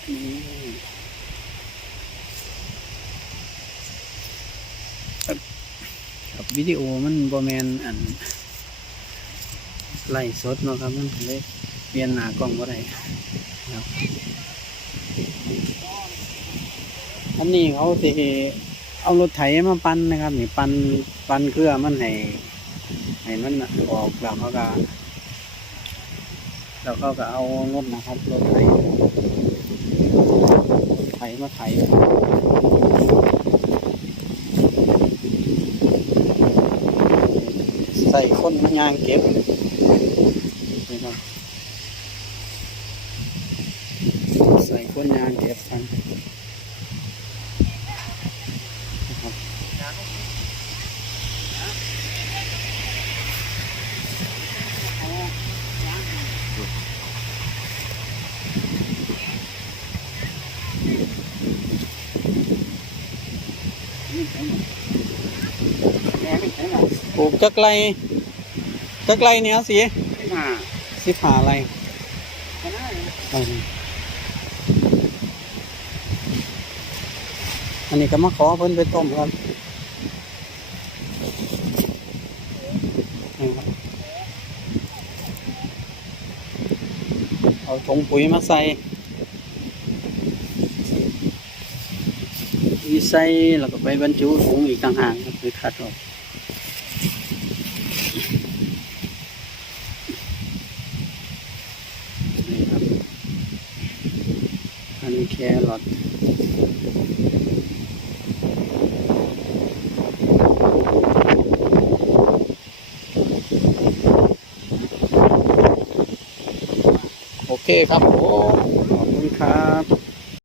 ครับวิดีโอมันบอแมนอันไล่สดเนาะครับมันเลยเปลี่ยนหน้ากล้องบ่ได้ครับอันนี้เขาสิเอารถไถมาปั่นนะครับนี่ปั่นปั่นเครื่องมันให้ให้มันออกแล้วเขาก็ แล้วเขาก็เอารถนะครับรถไถไถมาไถใส่คนมายางเก็บนี่ครับใส่คนยางเก็บกัน ปลูกจักไรจักไรเนี่ยสิสิผ่าอะไรอันนี้ก็มาขอเพิ่นไปต้มครับนี่ครับเอาถุงปุ๋ยมาใส่ ใส่แล้วก็ไปบรรจุถุงอีกต่างหากครับคือคัดออกนี่ครับอันนี้แครอทโอเคครับผมขอบคุณครับ